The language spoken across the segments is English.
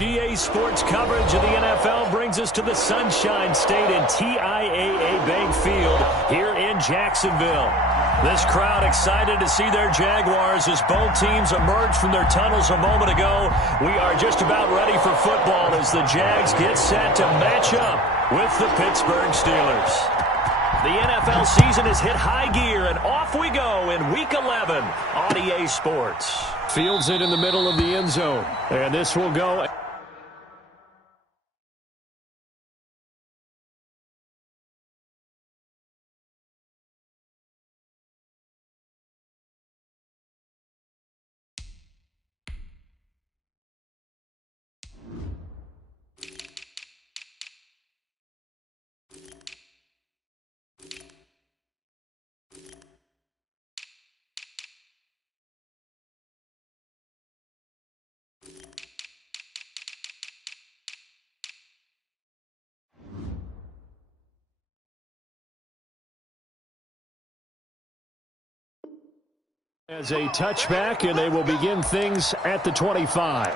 EA Sports coverage of the NFL brings us to the Sunshine State and TIAA Bank Field here in Jacksonville. This crowd excited to see their Jaguars as both teams emerged from their tunnels a moment ago. We are just about ready for football as the Jags get set to match up with the Pittsburgh Steelers. The NFL season has hit high gear, and off we go in Week 11 on EA Sports. Fields it in the middle of the end zone, and this will go. As a touchback, and they will begin things at the 25.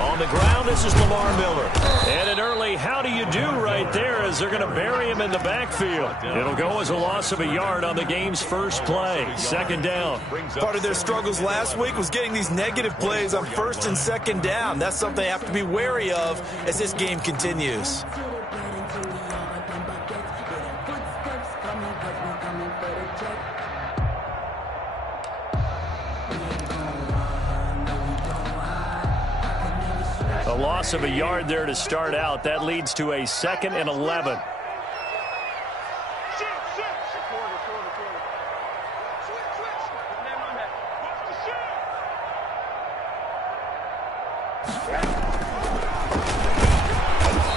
On the ground, this is Lamar Miller. And an early how do you do right there as they're going to bury him in the backfield. It'll go as a loss of a yard on the game's first play. Second down. Part of their struggles last week was getting these negative plays on first and second down. That's something they have to be wary of as this game continues. A loss of a yard there to start out. That leads to a 2nd and 11.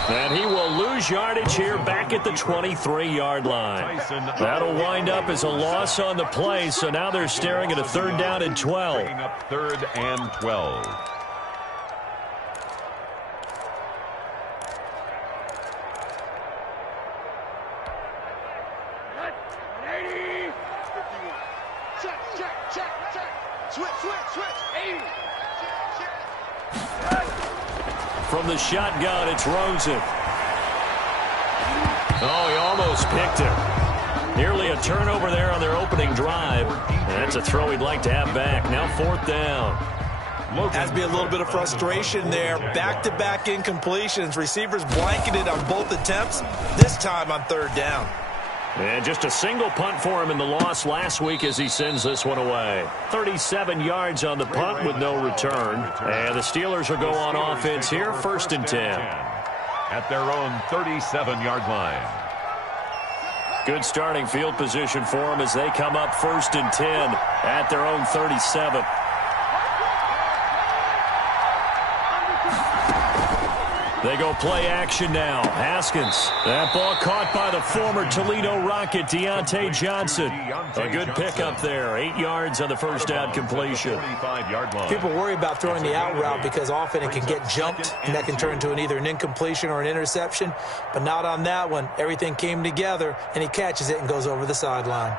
And he will lose yardage here back at the 23-yard line. That'll wind up as a loss on the play, so now they're staring at a 3rd down and 12. Up 3rd and 12. From the shotgun, it's Rosen. Oh, he almost picked him. Nearly a turnover there on their opening drive. And that's a throw he'd like to have back. Now 4th down. Has to be a little bit of frustration there. Back-to-back incompletions. Receivers blanketed on both attempts, this time on 3rd down. And just a single punt for him in the loss last week as he sends this one away. 37 yards on the punt with no return. And the Steelers will go on offense here, 1st and 10. At their own 37-yard line. Good starting field position for them as they come up 1st and 10 at their own 37. They go play action now. Haskins. That ball caught by the former Toledo Rocket, Deontay Johnson. A good pickup there. 8 yards on the first down completion. People worry about throwing the out route because often it can get jumped, and that can turn into either an incompletion or an interception. But not on that one. Everything came together, and he catches it and goes over the sideline.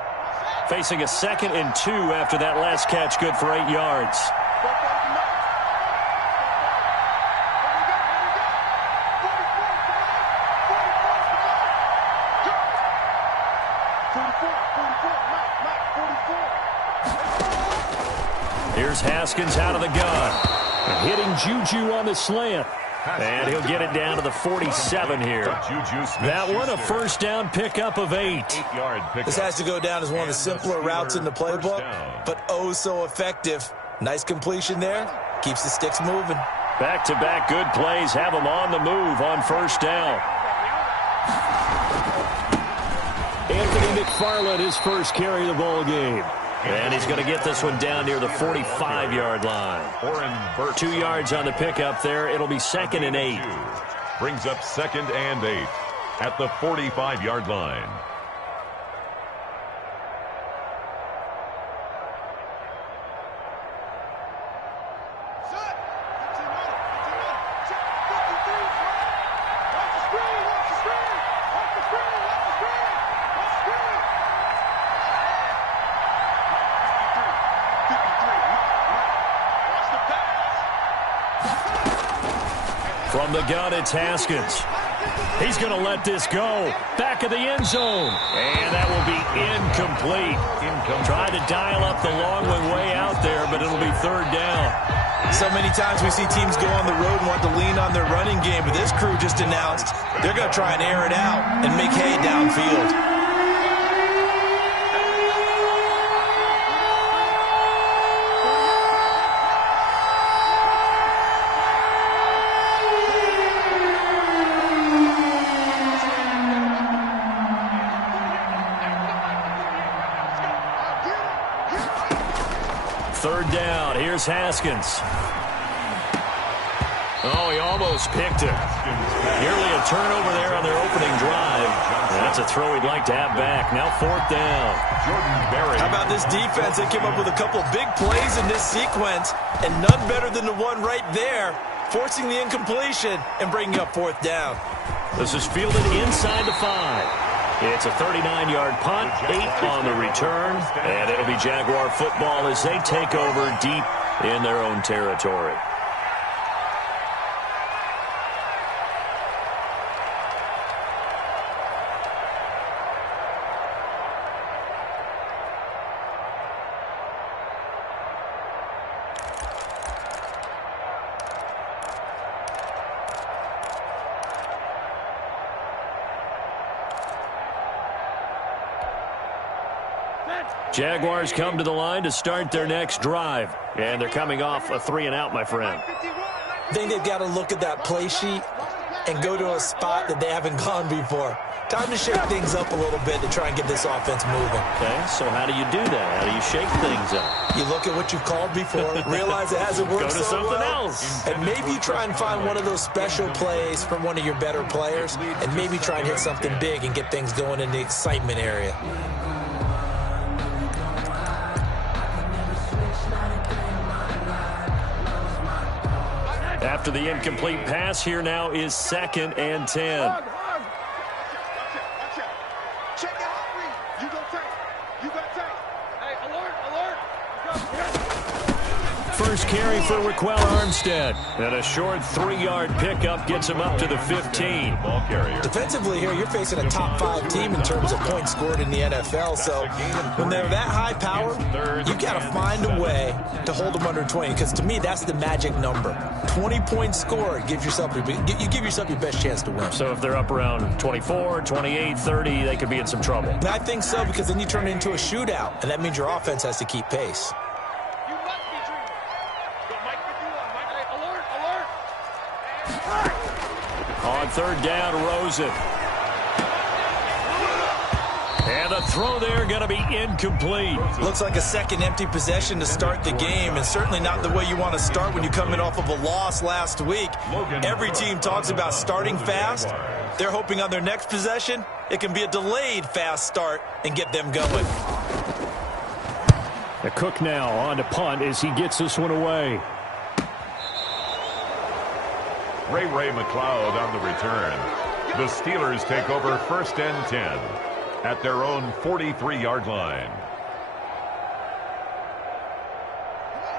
Facing a 2nd and 2 after that last catch, good for 8 yards. Here's Haskins out of the gun. Hitting Juju on the slant. And he'll get it down to the 47 here. That one, a 1st down pickup of 8. This has to go down as one of the simpler routes in the playbook, but oh so effective. Nice completion there. Keeps the sticks moving. Back-to-back good plays have them on the move on 1st down. Anthony McFarland, his first carry of the ball game. And he's going to get this one down near the 45-yard line. 2 yards on the pickup there. It'll be 2nd and 8. Brings up 2nd and 8 at the 45-yard line. From the gun, it's Haskins. He's going to let this go. Back of the end zone. And that will be incomplete. Trying to dial up the long one way out there, but it'll be 3rd down. So many times we see teams go on the road and want to lean on their running game, but this crew just announced they're going to try and air it out and make hay downfield. Here's Haskins. Oh, he almost picked it. Nearly a turnover there on their opening drive. That's a throw he'd like to have back. Now 4th down. How about this defense? They came up with a couple of big plays in this sequence, and none better than the one right there, forcing the incompletion and bringing up 4th down. This is fielded inside the 5. It's a 39-yard punt, 8 on the return, and it'll be Jaguar football as they take over deep in their own territory. Jaguars come to the line to start their next drive. And they're coming off a 3-and-out, my friend. I think they've got to look at that play sheet and go to a spot that they haven't gone before. Time to shake things up a little bit to try and get this offense moving. Okay, so how do you do that? How do you shake things up? You look at what you've called before, realize it hasn't worked so so something well, else. and maybe you try and find one of those special plays from one of your better players, and maybe try and hit something big and get things going in the excitement area. After the incomplete pass, here now is 2nd and 10. First carry for Raquel Armstead. And a short 3-yard pickup gets him up to the 15. Ball carrier. Defensively here, you're facing a top 5 team in terms of points scored in the NFL. So when they're that high power, you've got to find a way to hold them under 20. Because to me, that's the magic number. 20 points scored gives yourself you give yourself your best chance to win. So if they're up around 24, 28, 30, they could be in some trouble. And I think so, because then you turn it into a shootout, and that means your offense has to keep pace. On 3rd down, Rosen. And the throw there going to be incomplete. Looks like a second empty possession to start the game, and certainly not the way you want to start when you come in off of a loss last week. Every team talks about starting fast. They're hoping on their next possession, it can be a delayed fast start and get them going. The Cook now on to punt as he gets this one away. Ray McLeod on the return. The Steelers take over 1st and 10 at their own 43-yard line.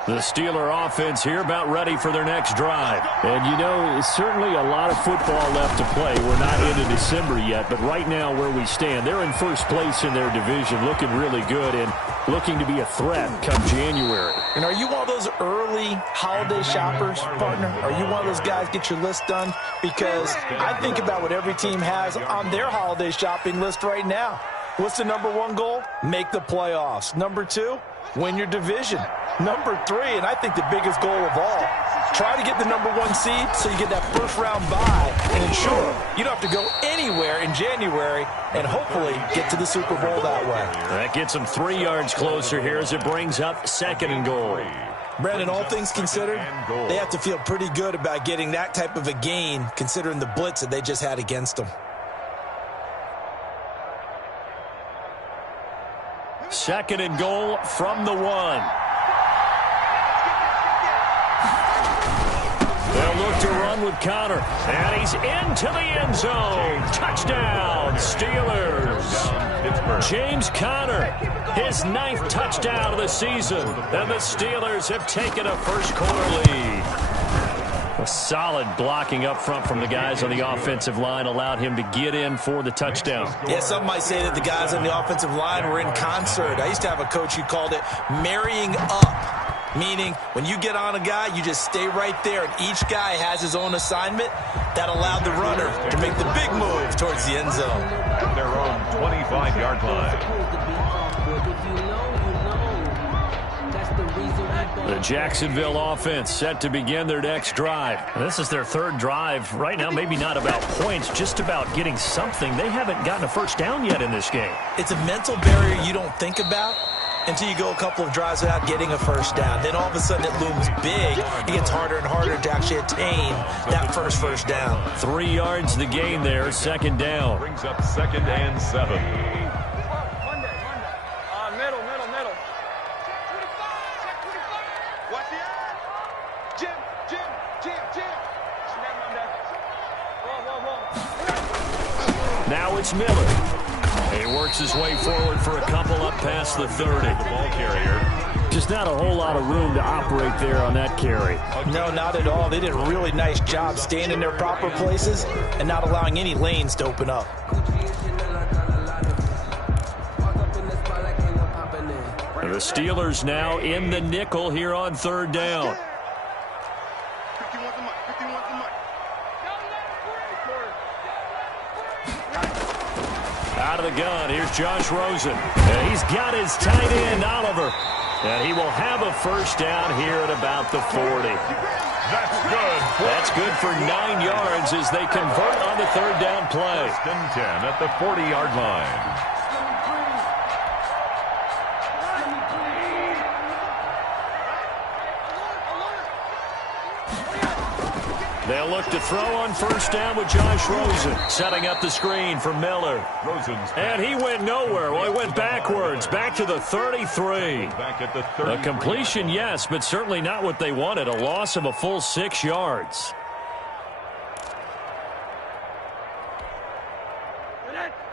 The Steeler offense here about ready for their next drive. And, you know, it's certainly a lot of football left to play. We're not into December yet, but right now where we stand, they're in first place in their division, looking really good and looking to be a threat come January. And are you one of those early holiday shoppers, partner? Are you one of those guys get your list done? Because I think about what every team has on their holiday shopping list right now. What's the number 1 goal? Make the playoffs. Number 2, win your division. Number 3, and I think the biggest goal of all, Try to get the #1 seed so you get that first-round bye and ensure you don't have to go anywhere in January and hopefully get to the Super Bowl that way. That gets them 3 yards closer here as it brings up 2nd and goal. Brandon, all things considered, they have to feel pretty good about getting that type of a gain considering the blitz that they just had against them. 2nd and goal from the 1. They'll look to run with Connor, and he's into the end zone. Touchdown, Steelers. James Conner, his 9th touchdown of the season, and the Steelers have taken a first-quarter lead. A solid blocking up front from the guys on the offensive line allowed him to get in for the touchdown. Yeah, some might say that the guys on the offensive line were in concert. I used to have a coach who called it marrying up, meaning when you get on a guy, you just stay right there, and each guy has his own assignment. That allowed the runner to make the big move towards the end zone. At their own 25-yard line. The Jacksonville offense set to begin their next drive. This is their 3rd drive. Right now, maybe not about points, just about getting something. They haven't gotten a first down yet in this game. It's a mental barrier you don't think about until you go a couple of drives without getting a first down. Then all of a sudden it looms big. It gets harder and harder to actually attain that first down. 3 yards the gain there, 2nd down. Brings up 2nd and 7. Now it's Miller. He works his way forward for a couple up past the 30. The ball carrier. Just not a whole lot of room to operate there on that carry. No, not at all. They did a really nice job staying in their proper places and not allowing any lanes to open up. And the Steelers now in the nickel here on 3rd down. Out of the gun, here's Josh Rosen. And he's got his tight end, Oliver. And he will have a first down here at about the 40. That's good. That's good for 9 yards as they convert on the 3rd down play. 1st and 10 at the 40-yard line. They'll look to throw on first down with Josh Rosen, setting up the screen for Miller. And he went nowhere. Well, he went backwards, back to the 33. Back at the 30. A completion, yes, but certainly not what they wanted. A loss of a full 6 yards.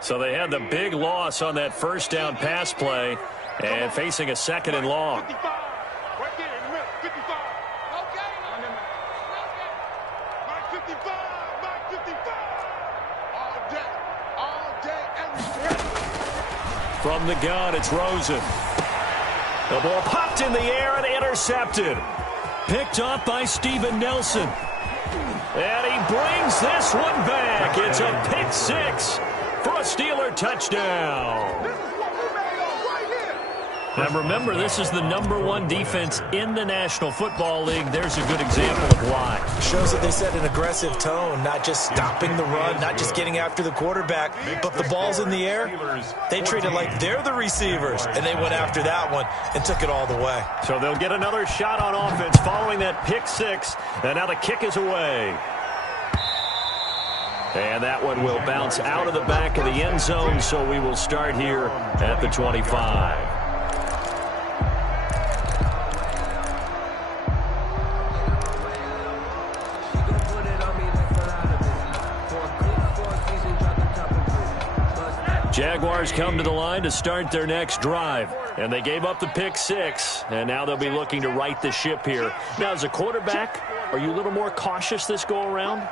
So they had the big loss on that first down pass play and facing a 2nd and long. From the gun, it's Rosen. The ball popped in the air and intercepted. Picked off by Steven Nelson. And he brings this one back. It's a pick 6 for a Steeler touchdown. Now remember, this is the #1 defense in the National Football League. There's a good example of why. Shows that they set an aggressive tone, not just stopping the run, not just getting after the quarterback, but the ball's in the air. They treat it like they're the receivers, and they went after that one and took it all the way. So they'll get another shot on offense following that pick 6, and now the kick is away. And that one will bounce out of the back of the end zone, so we will start here at the 25. Jaguars come to the line to start their next drive. And they gave up the pick 6, and now they'll be looking to right the ship here. Now, as a quarterback, are you a little more cautious this go-around?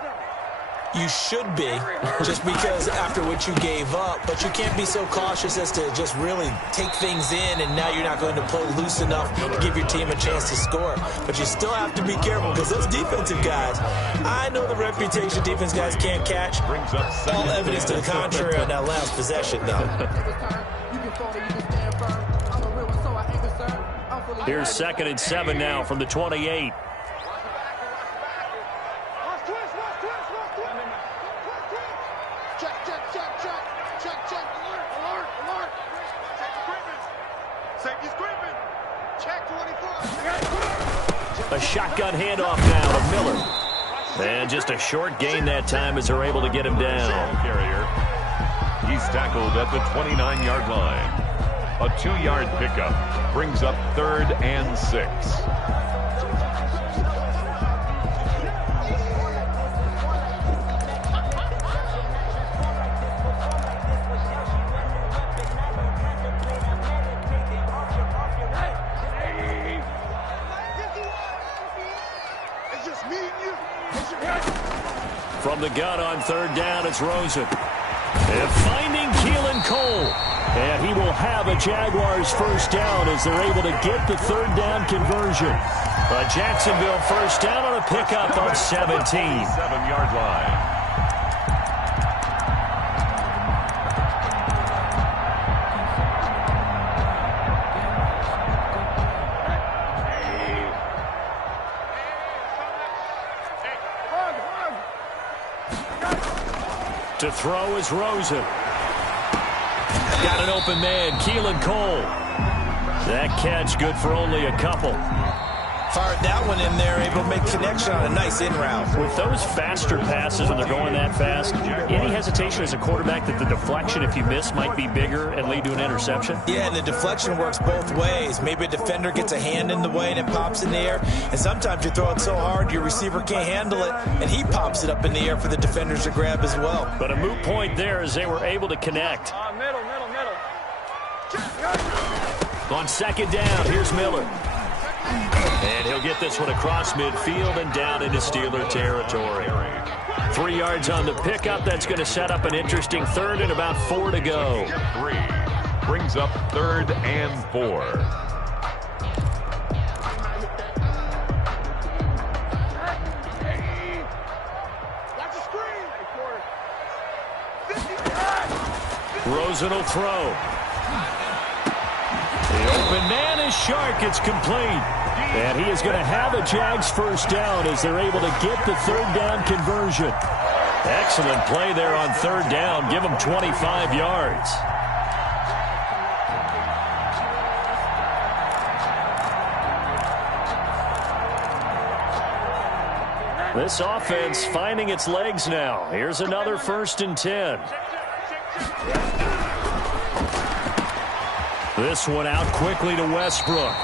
You should be, just because after what you gave up. But you can't be so cautious as to just really take things in, and now you're not going to play loose enough to give your team a chance to score. But you still have to be careful because those defensive guys, I know the reputation defense guys can't catch. All evidence to the contrary on that last possession, though. Here's 2nd and 7 now from the 28. A shotgun handoff now to Miller. And just a short gain that time as they're able to get him down. Carrier. He's tackled at the 29-yard line. A 2-yard pickup brings up 3rd and 6. From the gun on 3rd down, it's Rosen. And finding Keelan Cole. And he will have a Jaguars first down as they're able to get the 3rd down conversion. A Jacksonville first down on a pickup of 17. 7-yard line. To throw is Rosen. Got an open man, Keelan Cole. That catch good for only a couple. Fired that one in there, able to make connection on a nice in route. With those faster passes when they're going that fast, any hesitation as a quarterback that the deflection, if you miss, might be bigger and lead to an interception? Yeah, and the deflection works both ways. Maybe a defender gets a hand in the way and it pops in the air. And sometimes you throw it so hard your receiver can't handle it, and he pops it up in the air for the defenders to grab as well. But a moot point there as they were able to connect. Middle. On 2nd down, here's Miller. And he'll get this one across midfield and down into Steeler territory. 3 yards on the pickup. That's going to set up an interesting 3rd and about 4 to go. 3 brings up 3rd and 4. Rosen will throw. The open man is Shark. It's complete. And he is going to have a Jags first down as they're able to get the 3rd down conversion. Excellent play there on 3rd down. Give them 25 yards. This offense finding its legs now. Here's another 1st and 10. This one out quickly to Westbrook.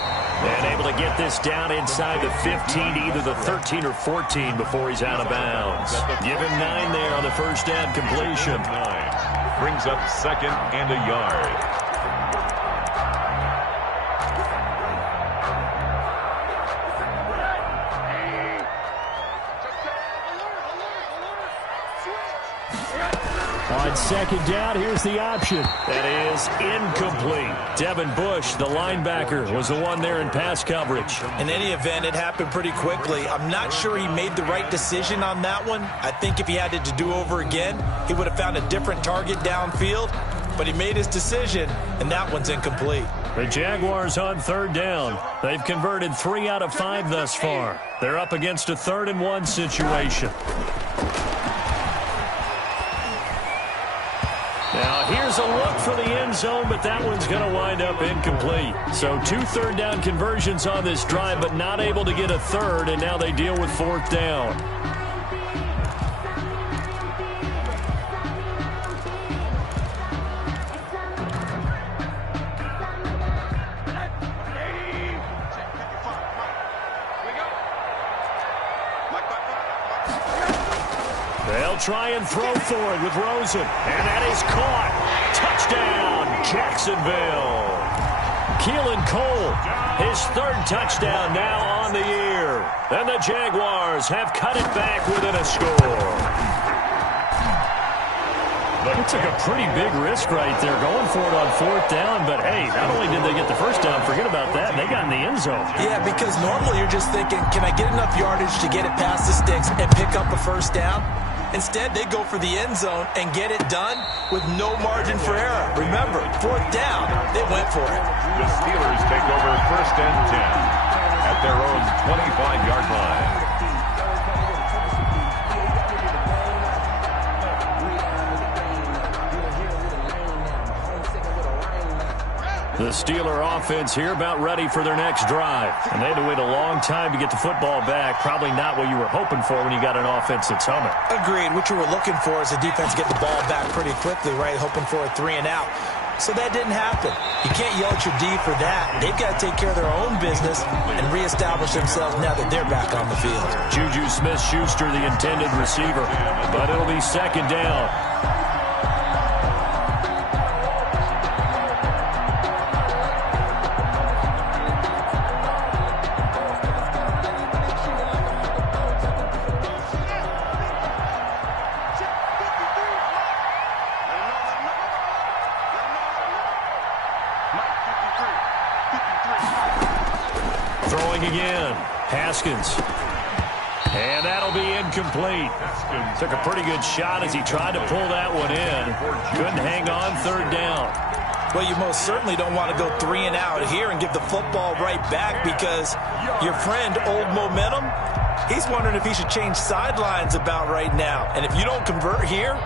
And able to get this down inside the 15 to either the 13 or 14 before he's out of bounds. Give him 9 there on the first down completion. 9 brings up 2nd and a yard. On 2nd down, here's the option. That is incomplete. Devin Bush, the linebacker, was the one there in pass coverage. In any event, it happened pretty quickly. I'm not sure he made the right decision on that one. I think if he had it to do over again, he would have found a different target downfield. But he made his decision, and that one's incomplete. The Jaguars on 3rd down. They've converted 3 out of 5 thus far. They're up against a 3rd and 1 situation. Now, here's a look for the end zone, but that one's going to wind up incomplete. So 2 3rd down conversions on this drive, but not able to get a 3rd, and now they deal with 4th down. They'll try and throw for it with Rosen. And that is caught. Touchdown, Jacksonville. Keelan Cole, his 3rd touchdown now on the year. And the Jaguars have cut it back within a score. It took a pretty big risk right there going for it on 4th down. But, hey, not only did they get the first down, forget about that, they got in the end zone. Yeah, because normally you're just thinking, can I get enough yardage to get it past the sticks and pick up a first down? Instead, they go for the end zone and get it done with no margin for error. Remember, 4th down, they went for it. The Steelers take over 1st and 10 at their own 25-yard line. The Steeler offense here about ready for their next drive. And they had to wait a long time to get the football back. Probably not what you were hoping for when you got an offense that's humming. Agreed. What you were looking for is the defense get the ball back pretty quickly, right? Hoping for a 3 and out. So that didn't happen. You can't yell at your D for that. They've got to take care of their own business and reestablish themselves now that they're back on the field. Juju Smith-Schuster, the intended receiver. But it'll be second down. Throwing again. Haskins. And that'll be incomplete. Took a pretty good shot as he tried to pull that one in. Couldn't hang on third down. Well, you most certainly don't want to go 3 and out here and give the football right back because your friend, Old Momentum, he's wondering if he should change sidelines about right now. And if you don't convert here,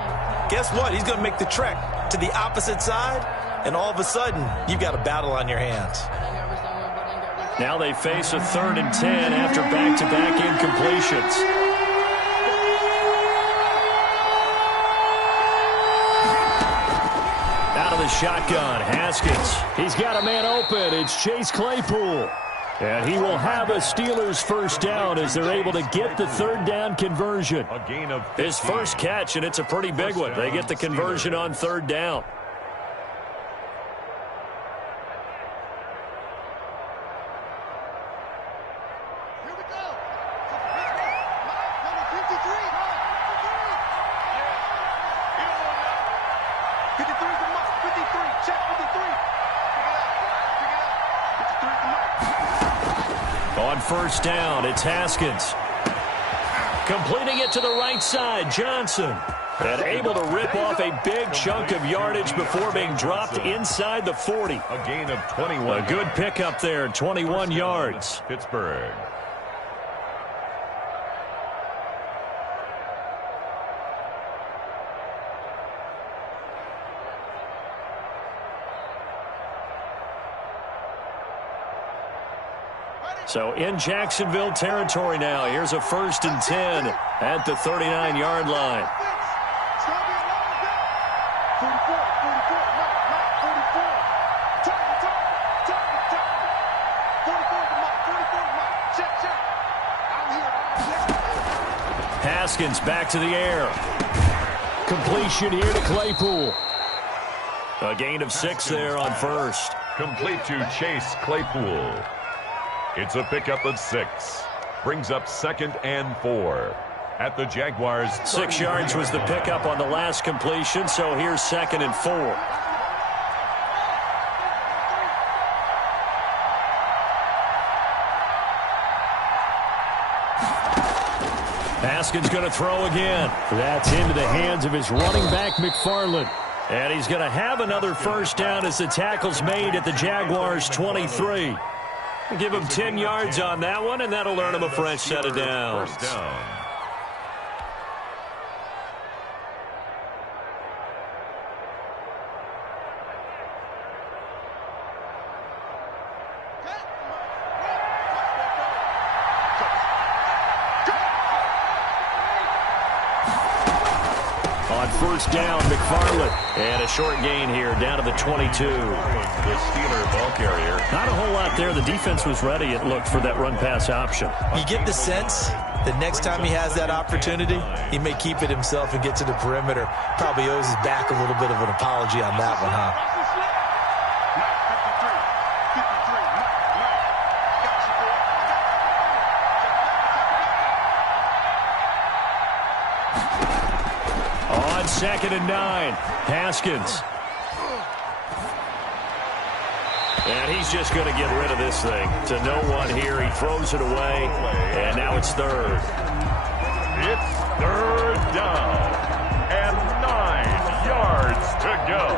guess what? He's going to make the trek to the opposite side, and all of a sudden, you've got a battle on your hands. Now they face a 3rd and 10 after back-to-back incompletions. Out of the shotgun, Haskins. He's got a man open. It's Chase Claypool. And he will have a Steelers first down as they're able to get the 3rd down conversion. A gain of 15. His first catch, and it's a pretty big one. They get the conversion on 3rd down. On first down, it's Haskins. Completing it to the right side, Johnson. And able to rip off a big chunk of yardage before being dropped inside the 40. A gain of 21. A good pickup there, 21 yards. Pittsburgh. So in Jacksonville territory now. Here's a 1st and 10 at the 39-yard line. Haskins back to the air. Completion here to Claypool. A gain of 6 there on first. Complete to Chase Claypool. It's a pickup of 6. Brings up 2nd and 4 at the Jaguars. 6 yards was the pickup on the last completion, so here's 2nd and 4. Haskins going to throw again. That's into the hands of his running back, McFarland. And he's going to have another first down as the tackle's made at the Jaguars' 23. Give him 10 yards on that one, and that'll earn him a fresh set of downs. First down. On first down, McFarland. And a short gain here, down to the 22. The Steeler ball carrier. Not a whole lot there. The defense was ready, it looked, for that run-pass option. You get the sense that next time he has that opportunity, he may keep it himself and get to the perimeter. Probably owes his back a little bit of an apology on that one, huh? On 2nd and 9, Haskins. And he's just going to get rid of this thing to no one here. He throws it away, and now it's 3rd. It's 3rd down and 9 yards to go.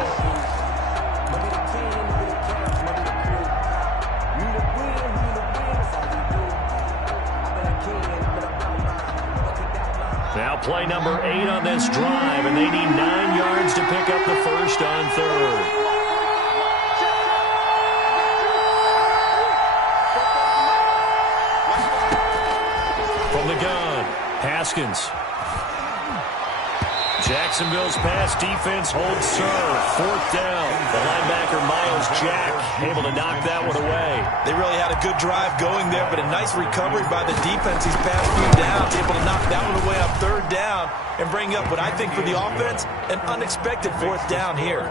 Now play number 8 on this drive, and they need 9 yards to pick up the first on 3rd. Haskins. Jacksonville's pass defense holds serve. 4th down. The linebacker, Miles Jack, able to knock that one away. They really had a good drive going there, but a nice recovery by the defense. These past few downs, able to knock that one away on 3rd down and bring up what I think for the offense, an unexpected 4th down here.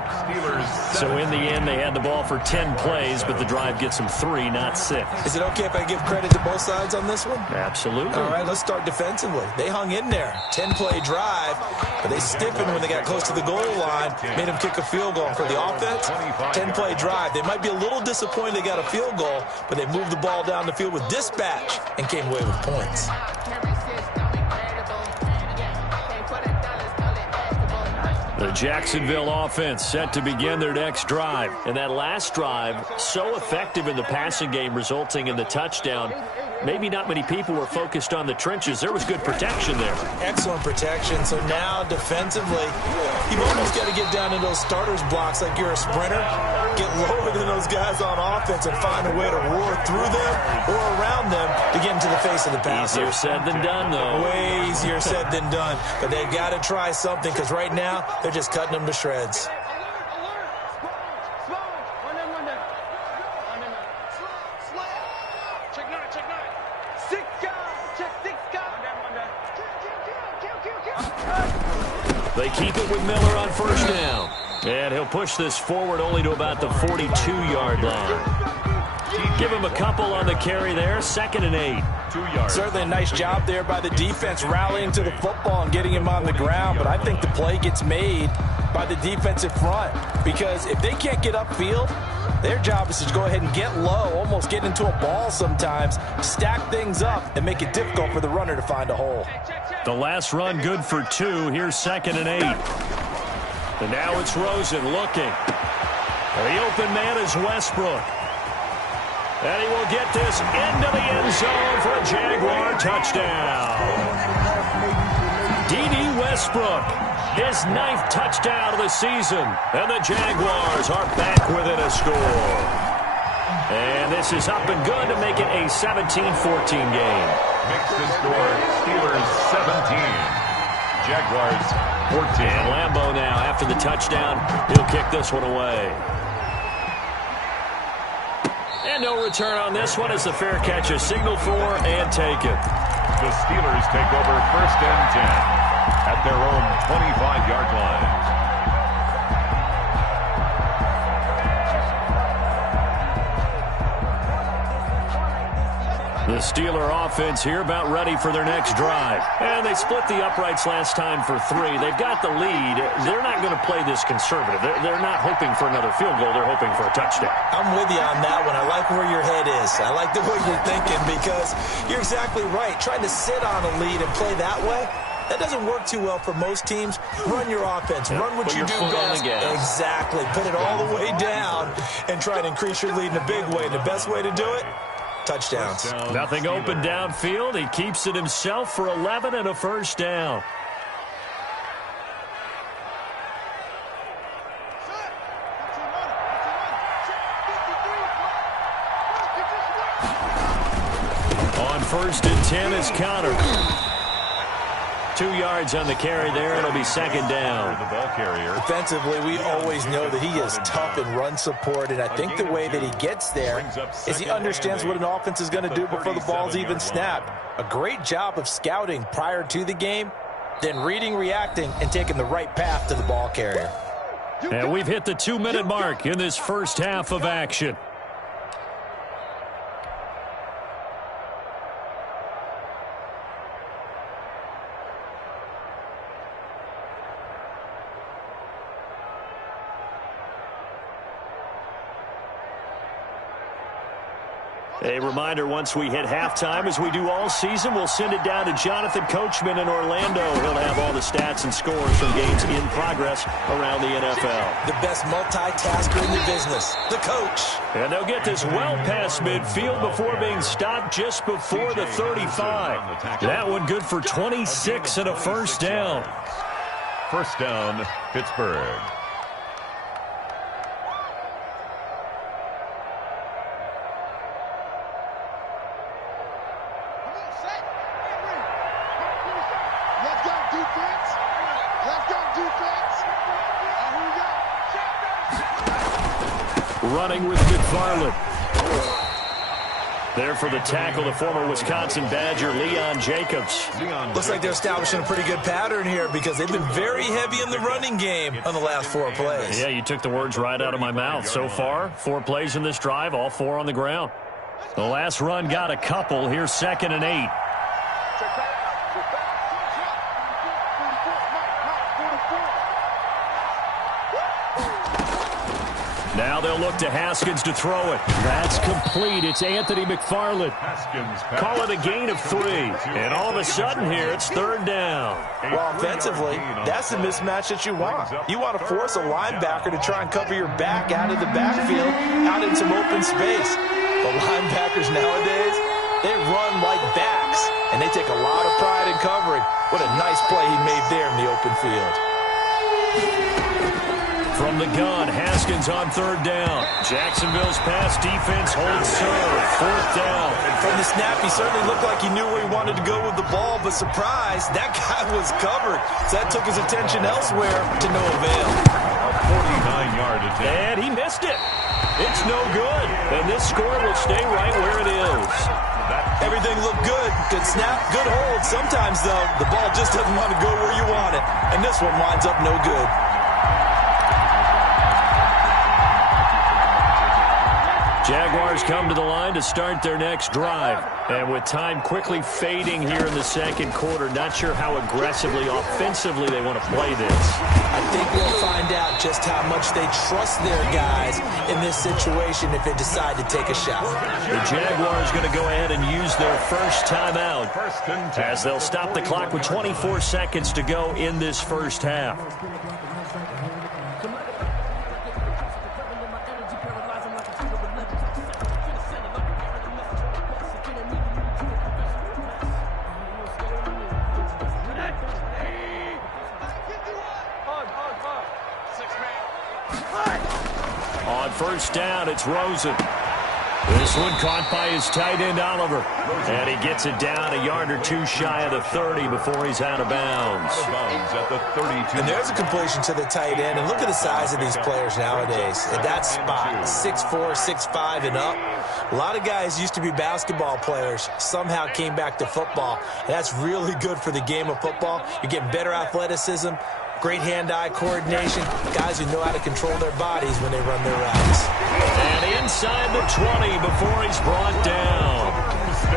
So in the end, they had the ball for 10 plays, but the drive gets them 3, not 6. Is it okay if I give credit to both sides on this one? Absolutely. All right, let's start defensively. They hung in there. 10-play drive, but they stiffened when they got close to the goal line, made them kick a field goal. For the offense, 10-play drive. They might be a little disappointed they got a field goal, but they moved the ball down the field with dispatch and came away with points. The Jacksonville offense set to begin their next drive. And that last drive, so effective in the passing game, resulting in the touchdown. Maybe not many people were focused on the trenches. There was good protection there. Excellent protection. So now defensively, you've almost got to get down in those starters blocks like you're a sprinter. Get lower than those guys on offense and find a way to roar through them or around them to get into the face of the passer. Easier said than done, though. Way easier said than done. But they've got to try something because right now they're just cutting them to shreds. They keep it with Miller on 1st down. And he'll push this forward only to about the 42-yard line. Give him a couple on the carry there. 2nd and 8. 2 yards. Certainly a nice job there by the defense rallying to the football and getting him on the ground. But I think the play gets made by the defensive front because if they can't get upfield, their job is to go ahead and get low, almost get into a ball sometimes, stack things up, and make it difficult for the runner to find a hole. The last run good for 2. Here's 2nd and 8. And now it's Rosen looking. The open man is Westbrook. And he will get this into the end zone for a Jaguar touchdown. D.D. Westbrook, his 9th touchdown of the season. And the Jaguars are back within a score. And this is up and good to make it a 17-14 game. Makes the score Steelers 17, Jaguars 14. And Lambeau now, after the touchdown, he'll kick this one away. And no return on this one as the fair catch is signaled for and taken. The Steelers take over 1st and 10 at their own 25-yard line. The Steeler offense here about ready for their next drive. And they split the uprights last time for 3. They've got the lead. They're not going to play this conservative. They're not hoping for another field goal. They're hoping for a touchdown. I'm with you on that one. I like where your head is. I like the way you're thinking because you're exactly right. Trying to sit on a lead and play that way, that doesn't work too well for most teams. Run your offense. Run what you do best. Exactly. Put it all the way down and try to increase your lead in a big way. And the best way to do it, touchdowns. Nothing open downfield. He keeps it himself for 11 and a 1st down. On 1st and 10 is Connor. 2 yards on the carry there. It'll be 2nd down. The ball carrier. Defensively, we always know that he is tough in run support, and I think the way that he gets there is he understands what an offense is going to do before the ball's even snapped. A great job of scouting prior to the game, then reading, reacting, and taking the right path to the ball carrier. And we've hit the 2-minute mark in this first half of action. A reminder, once we hit halftime, as we do all season, we'll send it down to Jonathan Coachman in Orlando. He'll have all the stats and scores from games in progress around the NFL. The best multitasker in the business, the coach. And they'll get this well past midfield before being stopped just before the 35. That one good for 26 and a 1st down. 1st down, Pittsburgh. Running with McFarland. There for the tackle, the former Wisconsin Badger, Leon Jacobs. Looks like they're establishing a pretty good pattern here because they've been very heavy in the running game on the last 4 plays. Yeah, you took the words right out of my mouth. So far, 4 plays in this drive, all 4 on the ground. The last run got a couple. Here's 2nd and 8. Now they'll look to Haskins to throw it. That's complete. It's Anthony McFarland. Call it a gain of 3. And all of a sudden here, it's 3rd down. Well, offensively, that's the mismatch that you want. You want to force a linebacker to try and cover your back out of the backfield, out in some open space. But linebackers nowadays, they run like backs, and they take a lot of pride in covering. What a nice play he made there in the open field. From the gun, Haskins on 3rd down. Jacksonville's pass defense holds serve. 4th down. From the snap, he certainly looked like he knew where he wanted to go with the ball, but surprise, that guy was covered. So that took his attention elsewhere to no avail. A 49-yard attempt. And he missed it. It's no good. And this score will stay right where it is. Everything looked good. Good snap, good hold. Sometimes, though, the ball just doesn't want to go where you want it. And this one winds up no good. Jaguars come to the line to start their next drive. And with time quickly fading here in the second quarter, not sure how aggressively, offensively they want to play this. I think we'll find out just how much they trust their guys in this situation if they decide to take a shot. The Jaguars going to go ahead and use their first timeout as they'll stop the clock with 24 seconds to go in this first half. On 1st down, it's Rosen. This one caught by his tight end, Oliver. And he gets it down a yard or 2 shy of the 30 before he's out of bounds. At the 32. And there's a completion to the tight end. And look at the size of these players nowadays. At that spot, 6'4", 6'5", and up. A lot of guys used to be basketball players, somehow came back to football. And that's really good for the game of football. You're getting better athleticism, great hand-eye coordination, guys who know how to control their bodies when they run their routes. And inside the 20 before he's brought down.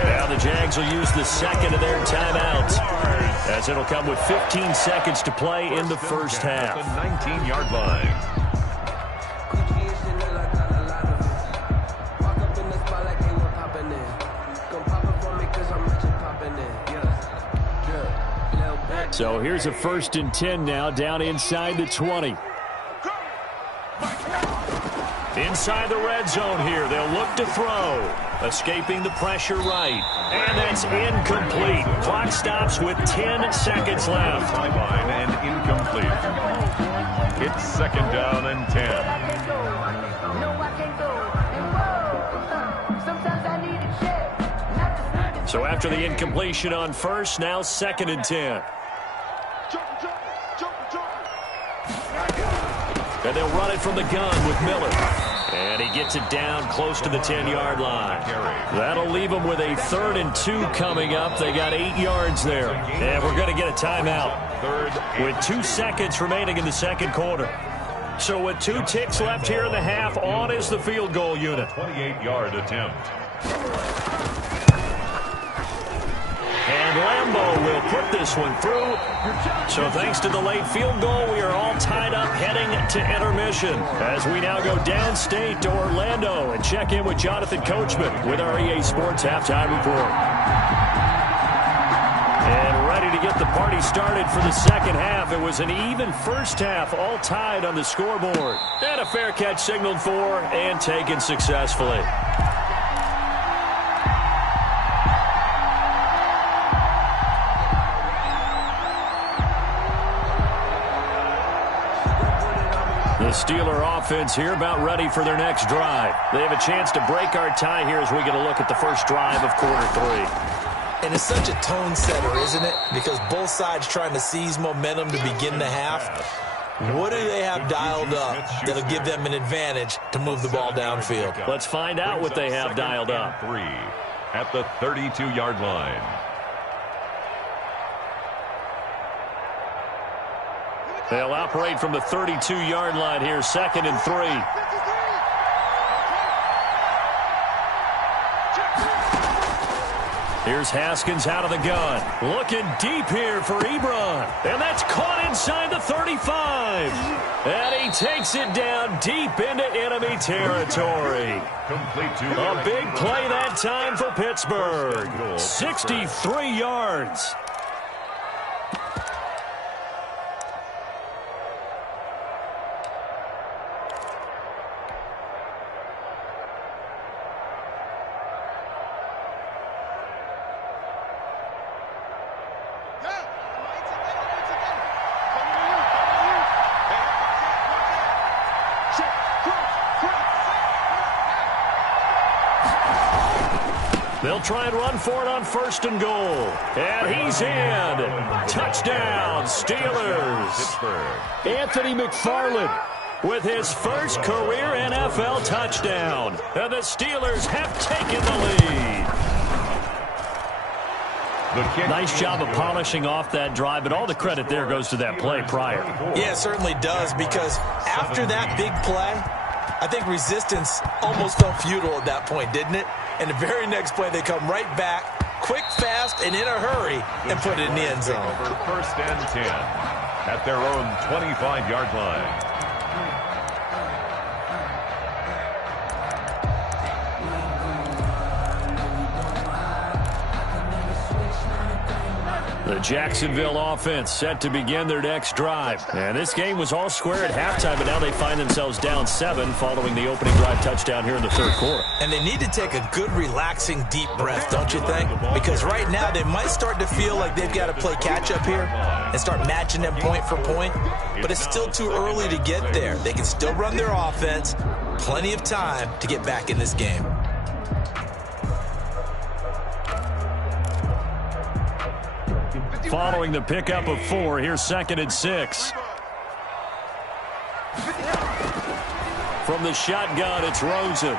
Now the Jags will use the second of their timeouts, as it'll come with 15 seconds to play in the first half. At the 19-yard line. So here's a 1st and 10 now, down inside the 20. Inside the red zone here, they'll look to throw. Escaping the pressure right. And that's incomplete. Clock stops with 10 seconds left. Sideline and incomplete. It's 2nd down and 10. So after the incompletion on 1st, now 2nd and 10. And they'll run it from the gun with Miller. And he gets it down close to the 10-yard line. That'll leave them with a 3rd and 2 coming up. They got 8 yards there. And we're going to get a timeout with 2 seconds remaining in the second quarter. So with 2 ticks left here in the half, on is the field goal unit. 28-yard attempt. And Lambeau will put this one through. So thanks to the late field goal, we are all tied up heading to intermission as we now go downstate to Orlando and check in with Jonathan Coachman with our EA Sports Halftime Report. And ready to get the party started for the second half. It was an even first half, all tied on the scoreboard. And a fair catch signaled for and taken successfully. The Steeler offense here about ready for their next drive. They have a chance to break our tie here as we get a look at the first drive of quarter 3. And it's such a tone setter, isn't it? Because both sides trying to seize momentum to begin the half. What do they have dialed up that'll give them an advantage to move the ball downfield? Let's find out what they have dialed up. 3 at the 32-yard line. They'll operate from the 32-yard line here, 2nd and 3. Here's Haskins out of the gun. Looking deep here for Ebron. And that's caught inside the 35. And he takes it down deep into enemy territory. A big play that time for Pittsburgh. 63 yards. They'll try and run for it on 1st and goal. And he's in. Touchdown, Steelers. Anthony McFarland with his first career NFL touchdown. And the Steelers have taken the lead. Nice job of polishing off that drive, but all the credit there goes to that play prior. Yeah, it certainly does, because after that big play, I think resistance almost felt futile at that point, didn't it? And the very next play, they come right back, quick, fast, and in a hurry, and put it in the end zone. 1st and 10 at their own 25-yard line. The Jacksonville offense set to begin their next drive. And this game was all square at halftime, but now they find themselves down 7 following the opening drive touchdown here in the 3rd quarter. And they need to take a good, relaxing, deep breath, don't you think? Because right now they might start to feel like they've got to play catch-up here and start matching them point for point. But it's still too early to get there. They can still run their offense. Plenty of time to get back in this game. Following the pickup of 4, here's 2nd and 6. From the shotgun, it's Rosen.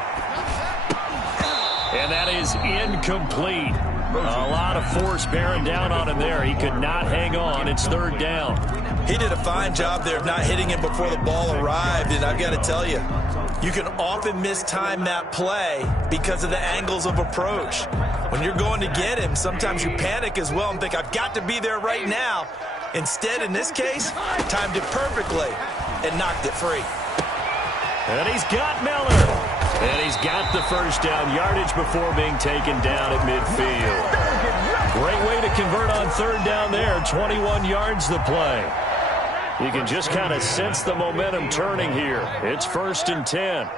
And that is incomplete. A lot of force bearing down on him there. He could not hang on. It's 3rd down. He did a fine job there of not hitting him before the ball arrived, and I've got to tell you, you can often mistime that play because of the angles of approach. When you're going to get him, sometimes you panic as well and think, I've got to be there right now. Instead, in this case, timed it perfectly and knocked it free. And he's got Miller. And he's got the 1st down, yardage before being taken down at midfield. Great way to convert on 3rd down there. 21 yards the play. You can just kind of sense the momentum turning here. It's 1st and 10.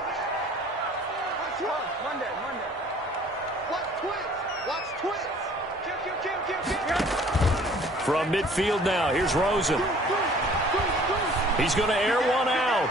From midfield now, here's Rosen. He's going to air one out.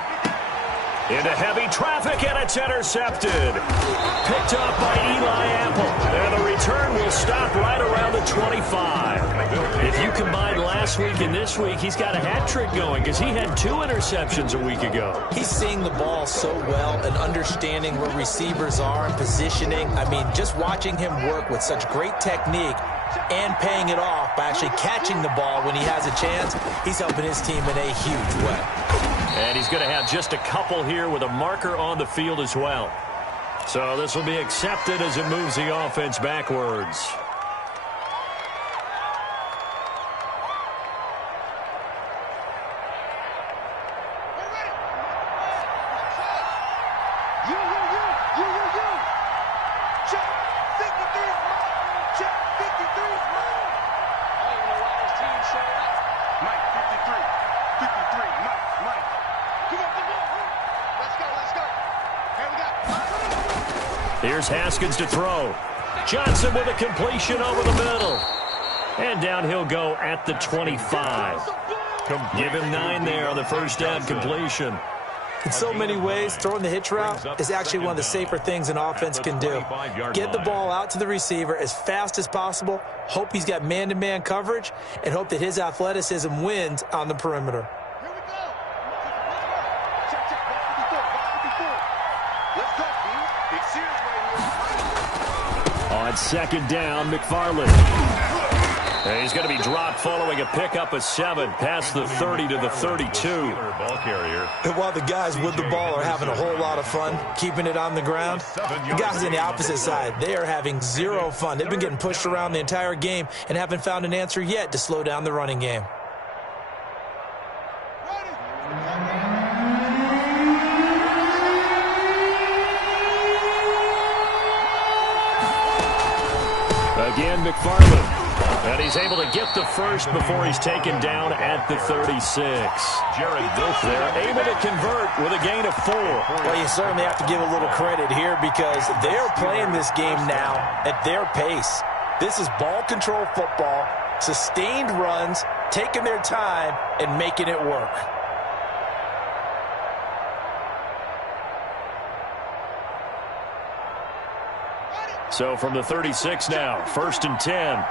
Into heavy traffic, and it's intercepted. Picked up by Eli Apple. And the return will stop right around the 25. If you combine last week and this week, he's got a hat trick going because he had 2 interceptions a week ago. He's seeing the ball so well and understanding where receivers are and positioning. I mean, just watching him work with such great technique and paying it off by actually catching the ball when he has a chance, he's helping his team in a huge way. And he's going to have just a couple here with a marker on the field as well. So this will be accepted as it moves the offense backwards. Here's Haskins to throw. Johnson with a completion over the middle. And down he'll go at the 25. Give him 9 there on the 1st down completion. In so many ways, throwing the hitch route is actually one of the safer things an offense can do. Get the ball out to the receiver as fast as possible, hope he's got man-to-man coverage, and hope that his athleticism wins on the perimeter. On second down, McFarland. He's going to be dropped following a pickup of 7 past the 30 to the 32. Ball carrier. And while the guys with the ball are having a whole lot of fun keeping it on the ground, the guys on the opposite side, they are having zero fun. They've been getting pushed around the entire game and haven't found an answer yet to slow down the running game. Again, McFarland. And he's able to get the first before he's taken down at the 36. Jared Wilson. They're able to convert with a gain of 4. Well, you certainly have to give a little credit here because they're playing this game now at their pace. This is ball control football, sustained runs, taking their time, and making it work. So from the 36 now, 1st and 10.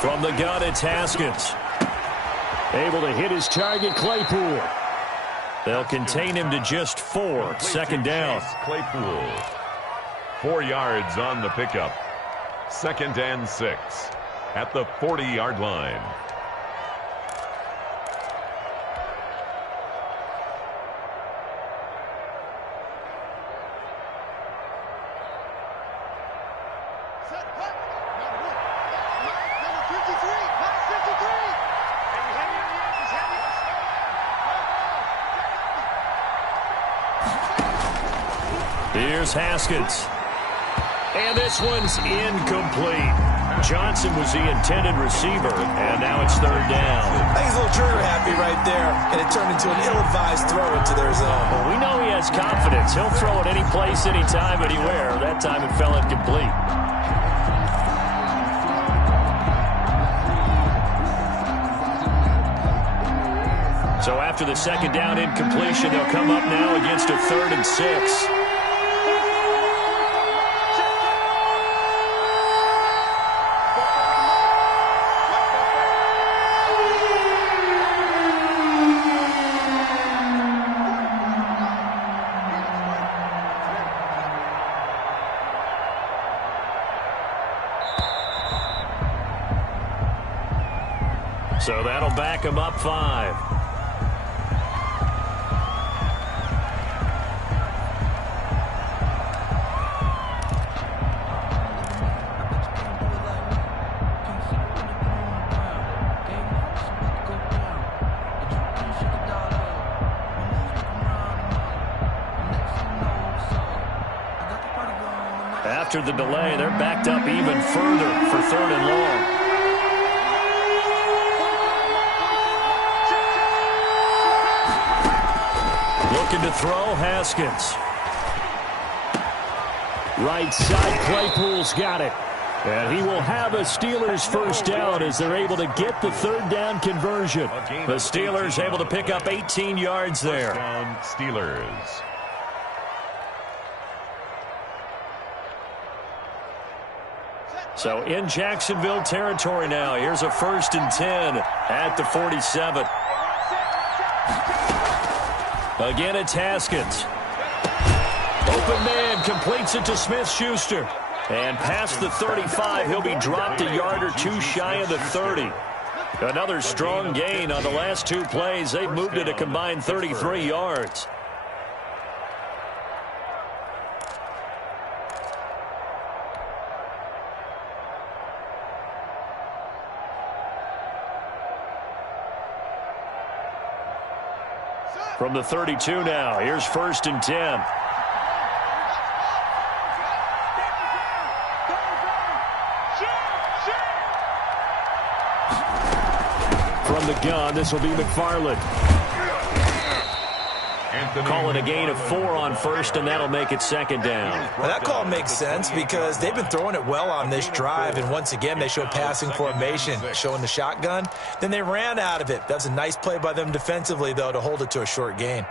From the gun, it's Haskins. Able to hit his target, Claypool. They'll contain him to just 4. Second down. Claypool. 4 yards on the pickup. 2nd and 6 at the 40-yard line. Here's Haskins. And this one's incomplete. Johnson was the intended receiver, and now it's 3rd down. I think he's a little trigger happy right there, and it turned into an ill-advised throw into their zone. Well, we know he has confidence. He'll throw it any place, anytime, anywhere. That time it fell incomplete. So after the 2nd down incompletion, they'll come up now against a 3rd and 6. So that'll back him up 5. After the delay, they're backed up even further for 3rd and long. Looking to throw, Haskins. Right side, Claypool's got it. And he will have a Steelers first down as they're able to get the 3rd down conversion. The Steelers able to pick up 18 yards there. Down Steelers. So in Jacksonville territory now. Here's a 1st and 10 at the 47. Again, it's Haskins. Open man completes it to Smith-Schuster. And past the 35, he'll be dropped a yard or 2 shy of the 30. Another strong gain on the last 2 plays. They've moved it a combined 33 yards. From the 32 now, here's 1st and 10. From the gun, this will be McFarland. Call it a gain of 4 on first, and that'll make it second down. Well, that call makes sense because they've been throwing it well on this drive, and once again, they show passing formation, showing the shotgun. Then they ran out of it. That's a nice play by them defensively, though, to hold it to a short gain.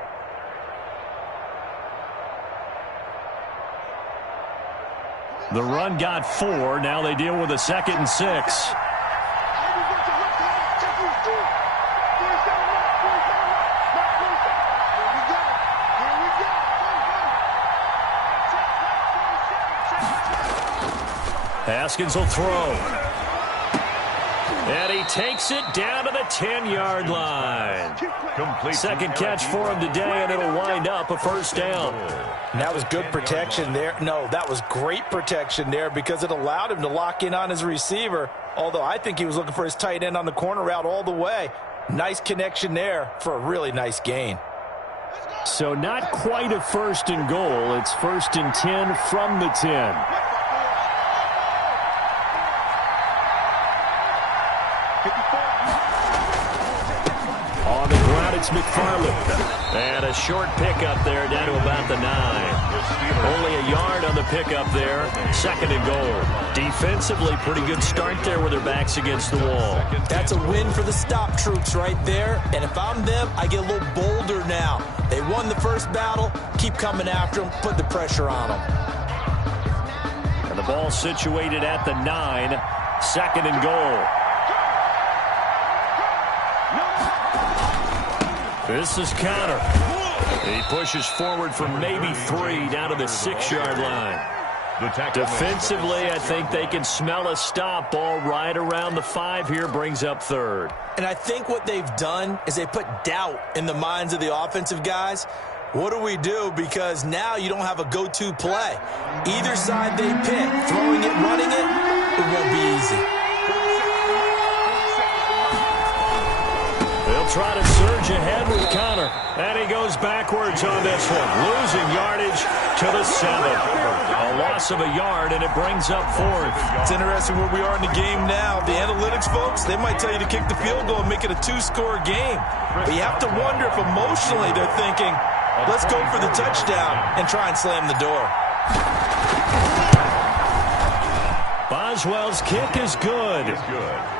The run got 4. Now they deal with a 2nd and 6. Haskins will throw. And he takes it down to the 10-yard line. Second catch for him today, and it'll wind up a first down. And that was good protection there. No, that was great protection there because it allowed him to lock in on his receiver, although I think he was looking for his tight end on the corner route all the way. Nice connection there for a really nice gain. So not quite a 1st and goal. It's 1st and 10 from the 10. On the ground, it's McFarland. And a short pickup there down to about the 9. Only a yard on the pickup there. 2nd and goal. Defensively, pretty good start there with their backs against the wall. That's a win for the stop troops right there. And if I'm them, I get a little bolder now. They won the first battle. Keep coming after them. Put the pressure on them. And the ball situated at the 9. 2nd and goal. This is Connor. He pushes forward for maybe 3 down to the 6-yard line. Defensively, I think they can smell a stop. Ball right around the 5 here, brings up 3rd. And I think what they've done is they put doubt in the minds of the offensive guys. What do we do? Because now you don't have a go-to play. Either side they pick, throwing it, running it won't be easy. They'll try to surge ahead with Connor. And he goes backwards on this one. Losing yardage to the 7. A loss of a yard, and it brings up 4th. It's interesting where we are in the game now. The analytics folks, they might tell you to kick the field goal and make it a 2-score game. But you have to wonder if emotionally they're thinking, let's go for the touchdown and try and slam the door. Boswell's kick is good.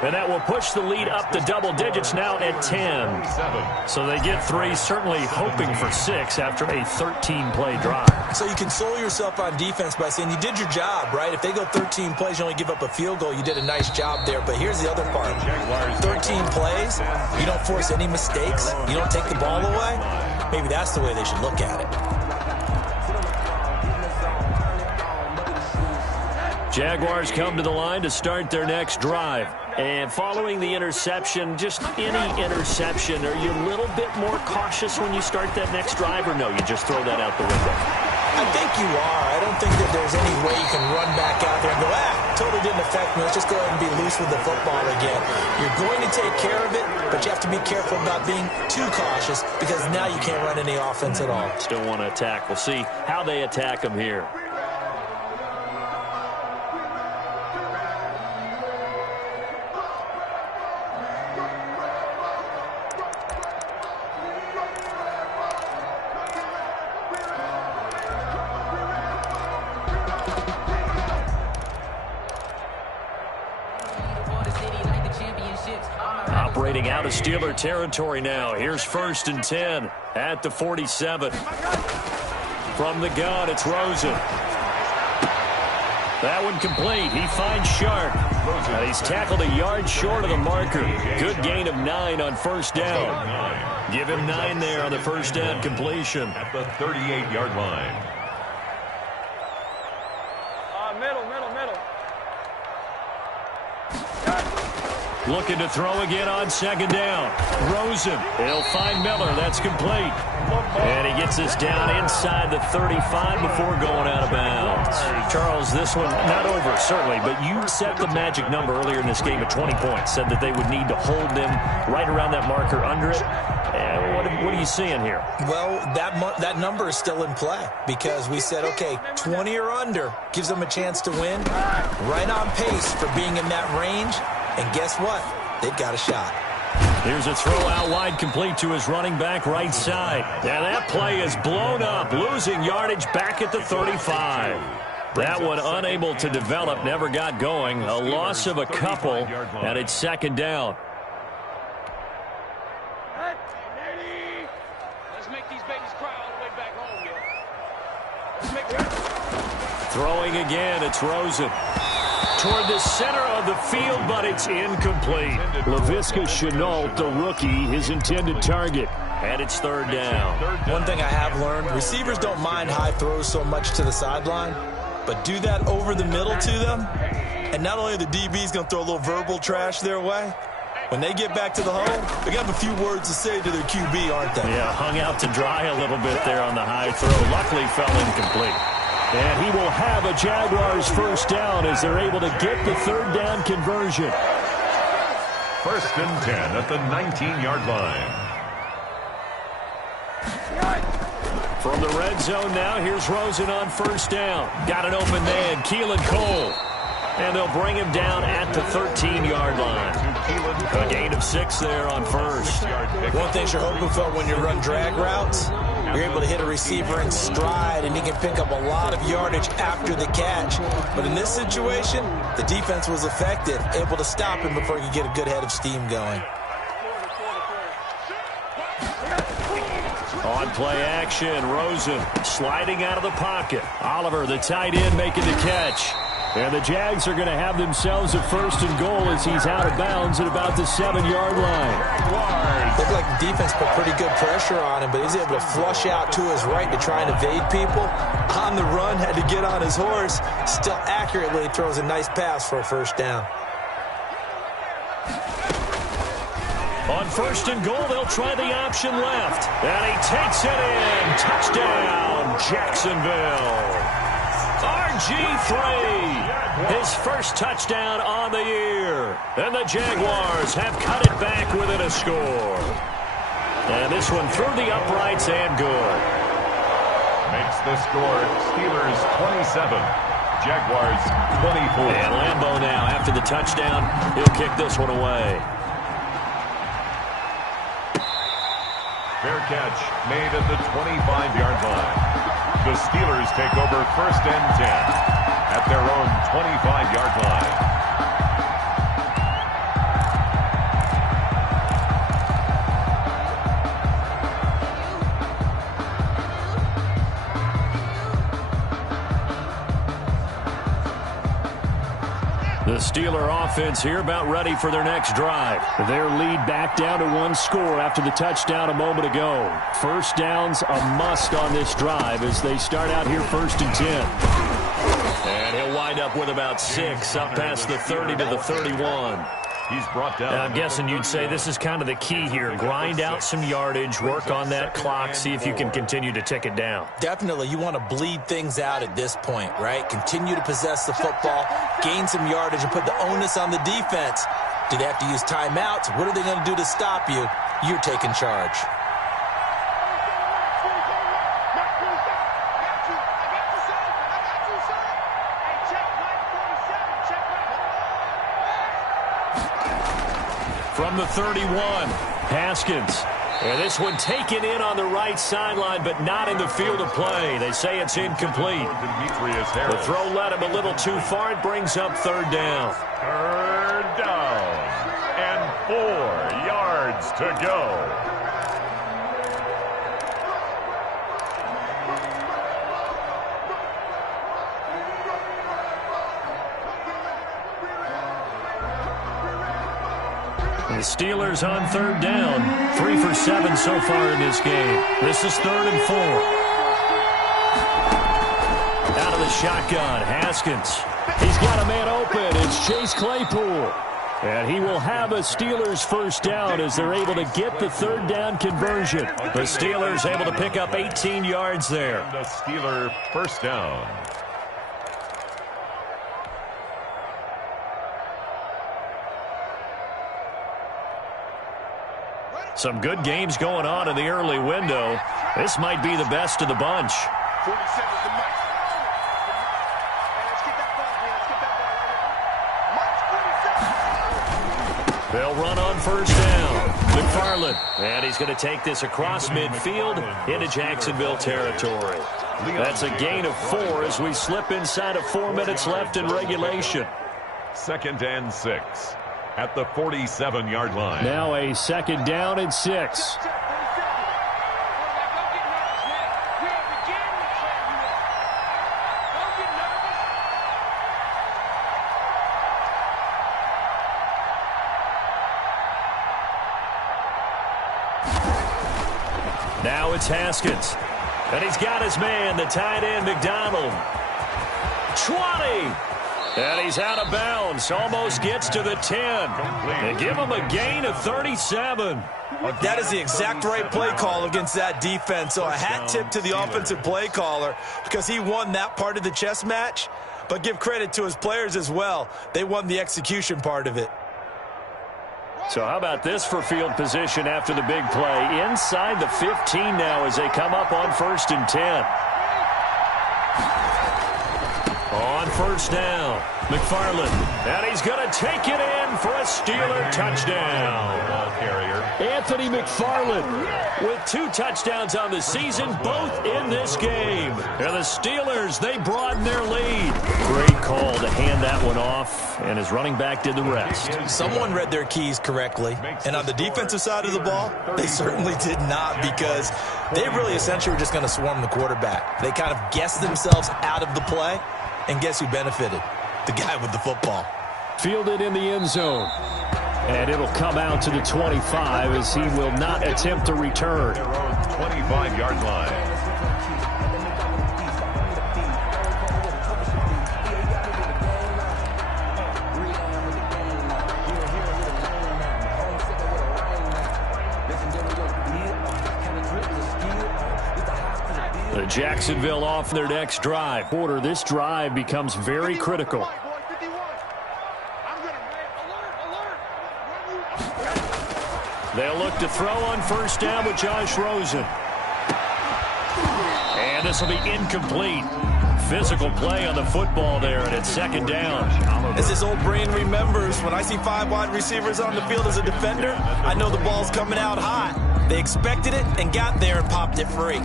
And that will push the lead up to double digits now at 10. So they get 3, certainly hoping for 6 after a 13-play drive. So you console yourself on defense by saying you did your job, right? If they go 13 plays, you only give up a field goal, you did a nice job there. But here's the other part. 13 plays, you don't force any mistakes, you don't take the ball away. Maybe that's the way they should look at it. Jaguars come to the line to start their next drive. And following the interception, just any interception, are you a little bit more cautious when you start that next drive, or no, you just throw that out the window? I think you are. I don't think that there's any way you can run back out there and go, totally didn't affect me. Let's just go ahead and be loose with the football again. You're going to take care of it, but you have to be careful about being too cautious because now you can't run any offense at all. Still want to attack. We'll see how they attack them here. Operating out of Steeler territory now. Here's 1st and 10 at the 47. From the gun, it's Rosen. That one complete. He finds Sharp. And he's tackled a yard short of the marker. Good gain of 9 on 1st down. Give him 9 there on the 1st down completion. At the 38-yard line. Middle. Looking to throw again on 2nd down. Rosen. He'll find Miller. That's complete. And he gets us down inside the 35 before going out of bounds. Charles, this one not over, certainly, but you set the magic number earlier in this game at 20 points. Said that they would need to hold them right around that marker under it. What are you seeing here? Well, that number is still in play because we said, okay, 20 or under gives them a chance to win. Right on pace for being in that range. And guess what? They've got a shot. Here's a throw out wide, complete to his running back right side. And that play is blown up, losing yardage back at the 35. That one unable to develop, never got going. A loss of a couple, and it's second down. Let's make these babies cry all the way back home, yeah. Throwing again, it's Rosen. Toward the center of the field, but it's incomplete. Laviska Shenault, the rookie, his intended target. And it's third down. One thing I have learned, receivers don't mind high throws so much to the sideline, but do that over the middle to them, and not only are the DBs going to throw a little verbal trash their way, when they get back to the huddle, they're going to have a few words to say to their QB, aren't they? Yeah, hung out to dry a little bit there on the high throw. Luckily fell incomplete. And he will have a Jaguars first down as they're able to get the third down conversion. First and 10 at the 19-yard line. From the red zone now, here's Rosen on first down. Got an open man, Keelan Cole. And they'll bring him down at the 13-yard line. A gain of 6 there on first. One thing you're hoping for when you run drag routes, you're able to hit a receiver in stride, and he can pick up a lot of yardage after the catch. But in this situation, the defense was effective, able to stop him before he could get a good head of steam going. On play action, Rosen sliding out of the pocket. Oliver, the tight end, making the catch. And the Jags are going to have themselves a first and goal as he's out of bounds at about the 7-yard line. Looked like the defense put pretty good pressure on him, but he's able to flush out to his right to try and evade people. On the run, had to get on his horse. Still accurately throws a nice pass for a first down. On first and goal, they'll try the option left. And he takes it in. Touchdown, Jacksonville. RG3, his first touchdown on the year. And the Jaguars have cut it back within a score. And this one through the uprights and good. Makes the score Steelers 27, Jaguars 24. And Lambeau now, after the touchdown, he'll kick this one away. Fair catch made at the 25-yard line. The Steelers take over first and 10 at their own 25-yard line. The Steeler offense here about ready for their next drive. Their lead back down to 1 score after the touchdown a moment ago. First down's a must on this drive as they start out here first and 10. And he'll wind up with about 6 up past the 30 to the 31. He's brought down. And I'm guessing you'd say this is kind of the key here. Grind out some yardage, work on that clock, see if you can continue to tick it down. Definitely, you want to bleed things out at this point, right? Continue to possess the football, gain some yardage, and put the onus on the defense. Do they have to use timeouts? What are they going to do to stop you? You're taking charge. From the 31, Haskins. And this one taken in on the right sideline, but not in the field of play. They say it's incomplete. The throw led him a little too far. It brings up third down. Third down. And 4 yards to go. The Steelers on third down. 3 for 7 so far in this game. This is 3rd and 4. Out of the shotgun, Haskins. He's got a man open. It's Chase Claypool. And he will have a Steelers first down as they're able to get the third down conversion. The Steelers able to pick up 18 yards there. The Steeler first down. Some good games going on in the early window. This might be the best of the bunch. They'll run on first down. McFarland. And he's going to take this across midfield into Jacksonville territory. That's a gain of 4 as we slip inside of 4 minutes left in regulation. 2nd and 6 at the 47-yard line. Now a 2nd down and 6. Now it's Haskins. And he's got his man, the tight end, McDonald. 20. And he's out of bounds. Almost gets to the 10. And give him a gain of 37. That is the exact right play call against that defense. So a hat tip to the offensive play caller because he won that part of the chess match. But give credit to his players as well. They won the execution part of it. So how about this for field position after the big play? Inside the 15 now as they come up on 1st and 10. On 1st down, McFarland. And he's going to take it in for a Steeler touchdown. Ball carrier. Anthony McFarland with 2 touchdowns on the season, both in this game. And the Steelers, they broaden their lead. Great call to hand that one off, and his running back did the rest. Someone read their keys correctly, and on the defensive side of the ball, they certainly did not because they really essentially were just going to swarm the quarterback. They kind of guessed themselves out of the play, and guess who benefited? The guy with the football. Fielded in the end zone. And it'll come out to the 25 as he will not attempt to return. Their own 25-yard line. The Jacksonville off their next drive. This drive becomes very critical. They'll look to throw on 1st down with Josh Rosen. And this will be incomplete. Physical play on the football there, and it's 2nd down. As his old brain remembers, when I see 5 wide receivers on the field as a defender, I know the ball's coming out hot. They expected it and got there and popped it free.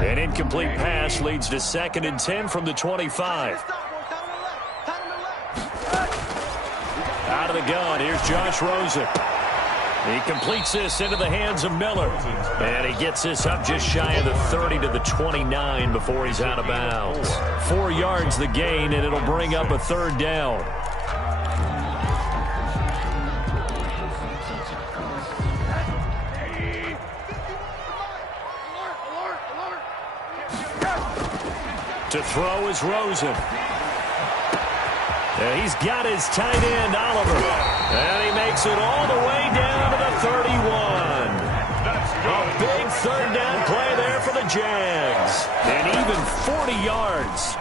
An incomplete pass leads to 2nd and 10 from the 25. Out of the gun, here's Josh Rosen. He completes this into the hands of Miller. And he gets this up just shy of the 30 to the 29 before he's out of bounds. 4 yards the gain, and it'll bring up a 3rd down. To throw is Rosen. And he's got his tight end, Oliver. And he makes it all the way down to the 31. A big 3rd down play there for the Jags. And even 40 yards.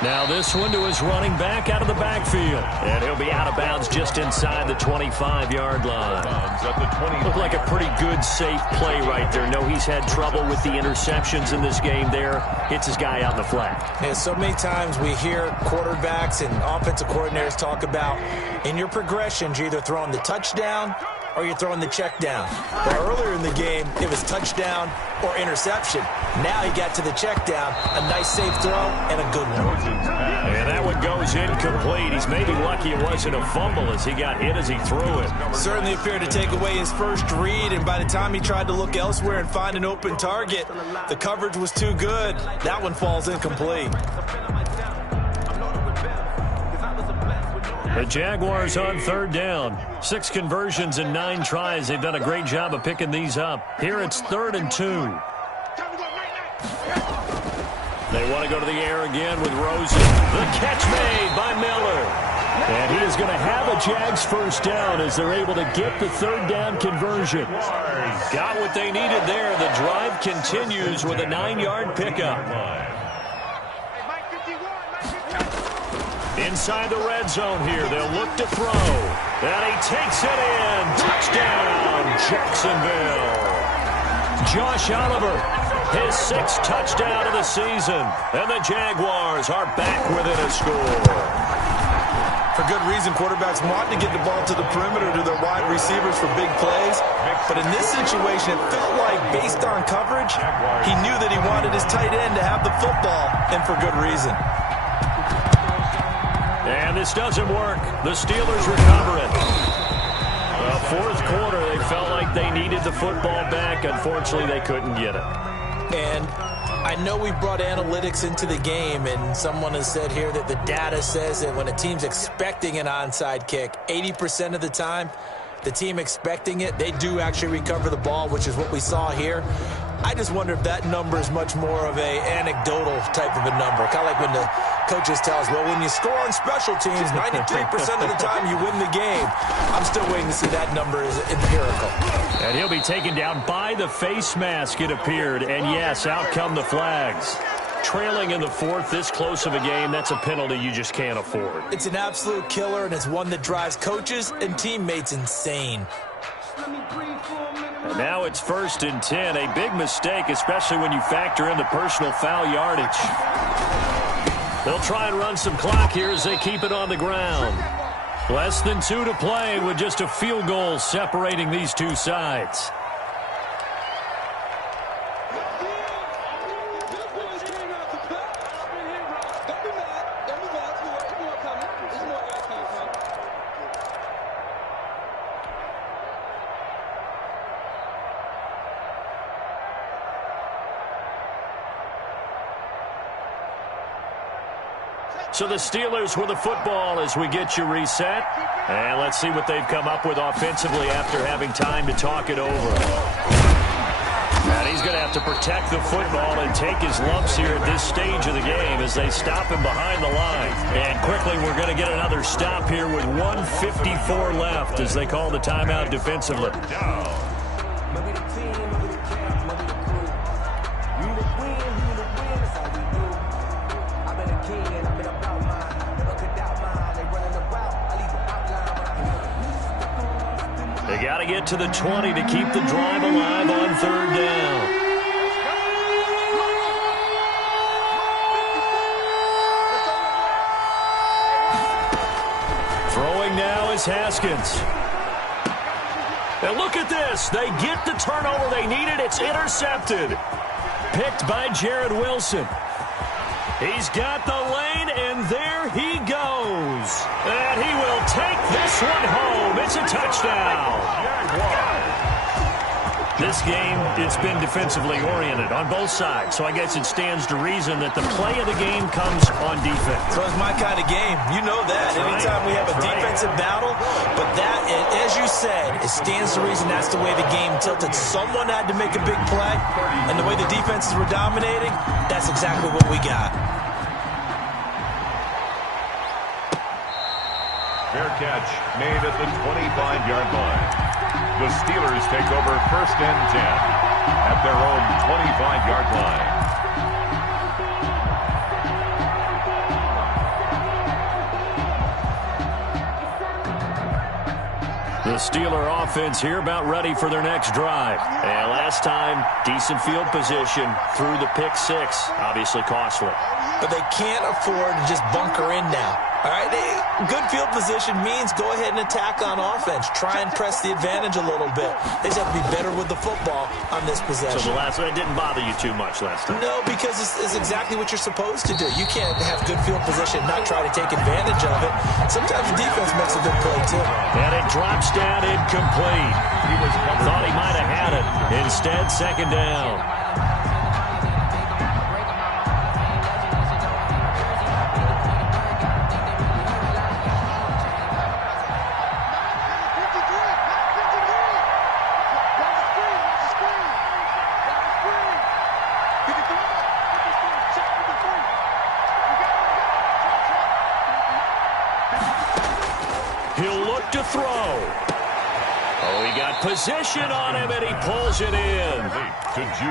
Now this one to his running back out of the backfield. And he'll be out of bounds just inside the 25-yard line. Looked like a pretty good, safe play right there. No, he's had trouble with the interceptions in this game there. Hits his guy out in the flat. Yeah, so many times we hear quarterbacks and offensive coordinators talk about in your progressions, you're either throwing the touchdown or you're throwing the check down. Well, earlier in the game, it was touchdown or interception. Now he got to the check down, a nice safe throw, and a good one. And that one goes incomplete. He's maybe lucky it wasn't a fumble as he got hit as he threw it. Certainly appeared to take away his first read, and by the time he tried to look elsewhere and find an open target, the coverage was too good. That one falls incomplete. The Jaguars on 3rd down. 6 conversions and 9 tries. They've done a great job of picking these up. Here it's 3rd and 2. They want to go to the air again with Rosen. The catch made by Miller. And he is going to have a Jags 1st down as they're able to get the 3rd down conversion. Got what they needed there. The drive continues with a 9-yard pickup. Inside the red zone here, they'll look to throw. And he takes it in. Touchdown, Jacksonville. Josh Oliver His 6th touchdown of the season. And the Jaguars are back within a score. For good reason, quarterbacks want to get the ball to the perimeter to their wide receivers for big plays. But in this situation, it felt like, based on coverage, he knew that he wanted his tight end to have the football, and for good reason. And this doesn't work. The Steelers recover it. Fourth quarter, they felt like they needed the football back. Unfortunately, they couldn't get it. And I know we brought analytics into the game, and someone has said here that the data says that when a team's expecting an onside kick, 80% of the time, the team expecting it, they do actually recover the ball, which is what we saw here. I just wonder if that number is much more of a anecdotal type of a number. Kind of like when the coaches tell us, well, when you score on special teams, 93% of the time you win the game. I'm still waiting to see that number is empirical. And he'll be taken down by the face mask, it appeared. And, yes, out come the flags. Trailing in the fourth, this close of a game, that's a penalty you just can't afford. It's an absolute killer, and it's one that drives coaches and teammates insane. And now it's 1st and 10. A big mistake, especially when you factor in the personal foul yardage. They'll try and run some clock here as they keep it on the ground. Less than 2 to play with just a field goal separating these two sides. So the Steelers with the football as we get you reset. And let's see what they've come up with offensively after having time to talk it over. And he's going to have to protect the football and take his lumps here at this stage of the game as they stop him behind the line. And quickly we're going to get another stop here with 1:54 left as they call the timeout defensively. They got to get to the 20 to keep the drive alive on 3rd down. Throwing now is Haskins. And look at this. They get the turnover they needed. It's intercepted. Picked by Jared Wilson. He's got the lane, and there he goes. And he will take this one home. It's a touchdown. This game, it's been defensively oriented on both sides, so I guess it stands to reason that the play of the game comes on defense. So it's my kind of game. You know that. Anytime we have a defensive battle, but that, as you said, it stands to reason that's the way the game tilted. Someone had to make a big play, and the way the defenses were dominating, that's exactly what we got. Fair catch made at the 25-yard line. The Steelers take over 1st and 10 at their own 25-yard line. The Steeler offense here about ready for their next drive. And last time, decent field position through the pick 6. Obviously costly. But they can't afford to just bunker in now. All right, good field position means go ahead and attack on offense. Try and press the advantage a little bit. They just have to be better with the football on this possession. So the last one didn't bother you too much last time? No, because it's exactly what you're supposed to do. You can't have good field position and not try to take advantage of it. Sometimes the defense makes a good play, too. And it drops down incomplete. Thought he might have had it. Instead, 2nd down. He'll look to throw. Oh, he got position on him, and he pulls it in.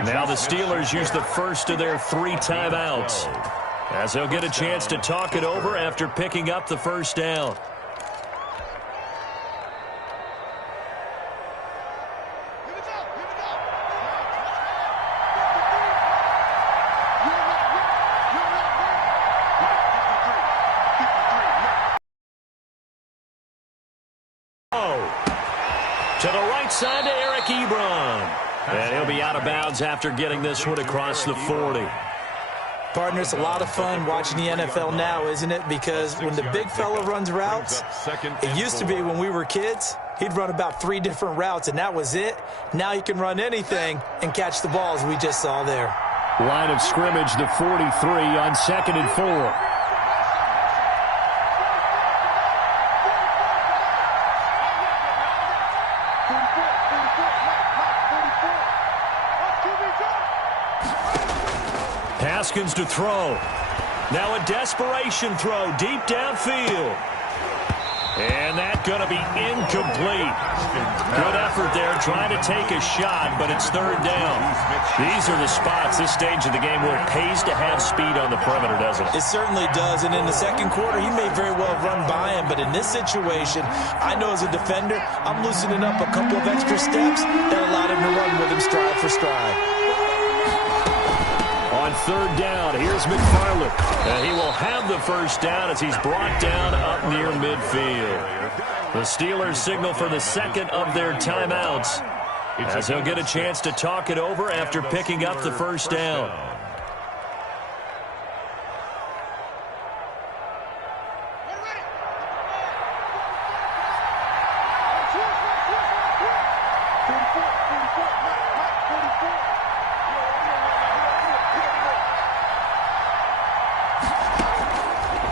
Now the Steelers use the first of their 3 timeouts, as they'll get a chance to talk it over after picking up the 1st down. right side to Eric Ebron. And he'll be out of bounds after getting this one across the 40. Partner, it's a lot of fun watching the NFL now, isn't it? Because when the big fella runs routes, it used to be when we were kids, he'd run about 3 different routes, and that was it. Now he can run anything and catch the balls we just saw there. Line of scrimmage, the 43 on 2nd and 4. Haskins to throw. Now a desperation throw deep downfield. And that's going to be incomplete. Good effort there trying to take a shot, but it's 3rd down. These are the spots, this stage of the game, where it pays to have speed on the perimeter, doesn't it? It certainly does, and in the second quarter, he may very well run by him, but in this situation, I know as a defender, I'm loosening up a couple of extra steps that allowed him to run with him stride for stride. On 3rd down, here's McFarland. And he will have the first down as he's brought down up near midfield. The Steelers signal for the second of their timeouts, as he'll get a chance to talk it over after picking up the first down.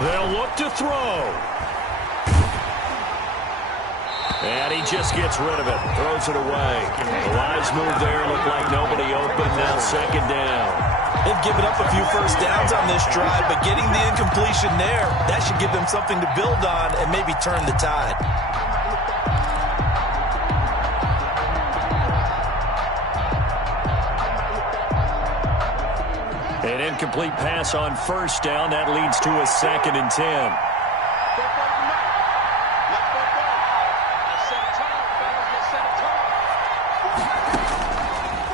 They'll look to throw. And he just gets rid of it. Throws it away. The wise move there. Looked like nobody open. Now 2nd down. They've given up a few first downs on this drive, but getting the incompletion there, that should give them something to build on and maybe turn the tide. An incomplete pass on 1st down. That leads to a 2nd and 10.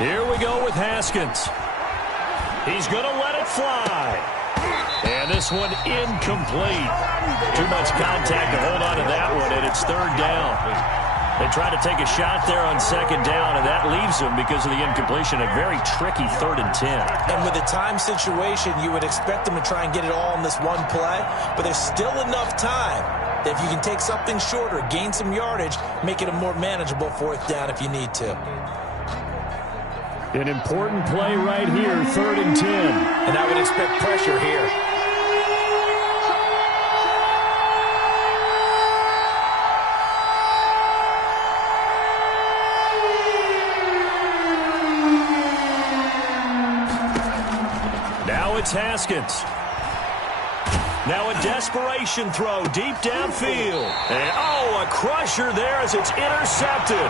Here we go with Haskins. He's going to let it fly. And this one incomplete. Too much contact to hold on to that one, and it's 3rd down. They try to take a shot there on 2nd down, and that leaves them, because of the incompletion, a very tricky 3rd and 10. And with the time situation, you would expect them to try and get it all in this one play, but there's still enough time that if you can take something shorter, gain some yardage, make it a more manageable 4th down if you need to. An important play right here, 3rd and 10. And I would expect pressure here. It's Haskins. Now a desperation throw deep downfield. And, a crusher there as it's intercepted.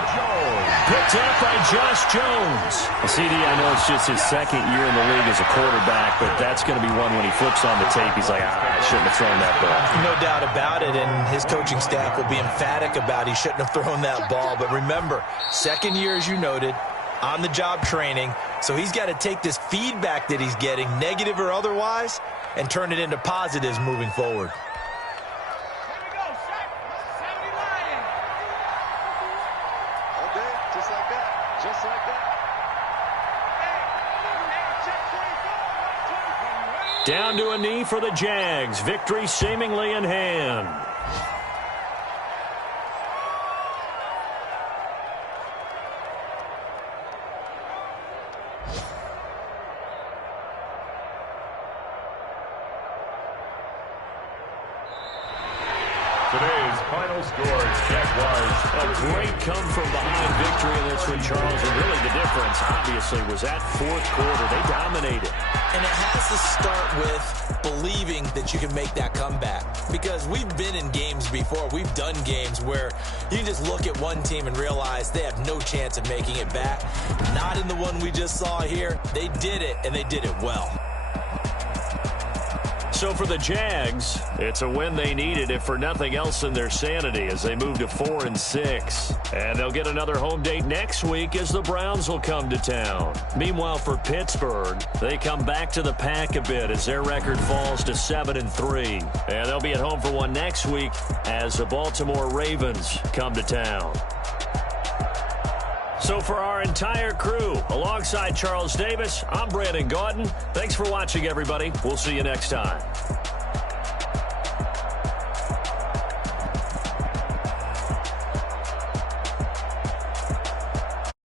Picked up by Josh Jones. CD, I know it's just his 2nd year in the league as a quarterback, but that's going to be one when he flips on the tape. He's like, I shouldn't have thrown that ball. No doubt about it, and his coaching staff will be emphatic about he shouldn't have thrown that ball. But remember, 2nd year, as you noted, on-the-job training, so he's got to take this feedback that he's getting, negative or otherwise, and turn it into positives moving forward. Okay, just like that. Just like that. Down to a knee for the Jags. Victory seemingly in hand. Today's final score, Jaguars. A great come-from-behind victory in this one, Charles. And really the difference, obviously, was that 4th quarter. They dominated. And it has to start with believing that you can make that comeback. Because we've been in games before. We've done games where you can just look at one team and realize they have no chance of making it back. Not in the one we just saw here. They did it, and they did it well. So for the Jags, it's a win they needed, if for nothing else in their sanity, as they move to 4-6. And they'll get another home date next week as the Browns will come to town. Meanwhile, for Pittsburgh, they come back to the pack a bit as their record falls to 7-3. And they'll be at home for one next week as the Baltimore Ravens come to town. So for our entire crew, alongside Charles Davis, I'm Brandon Gaudin. Thanks for watching, everybody. We'll see you next time.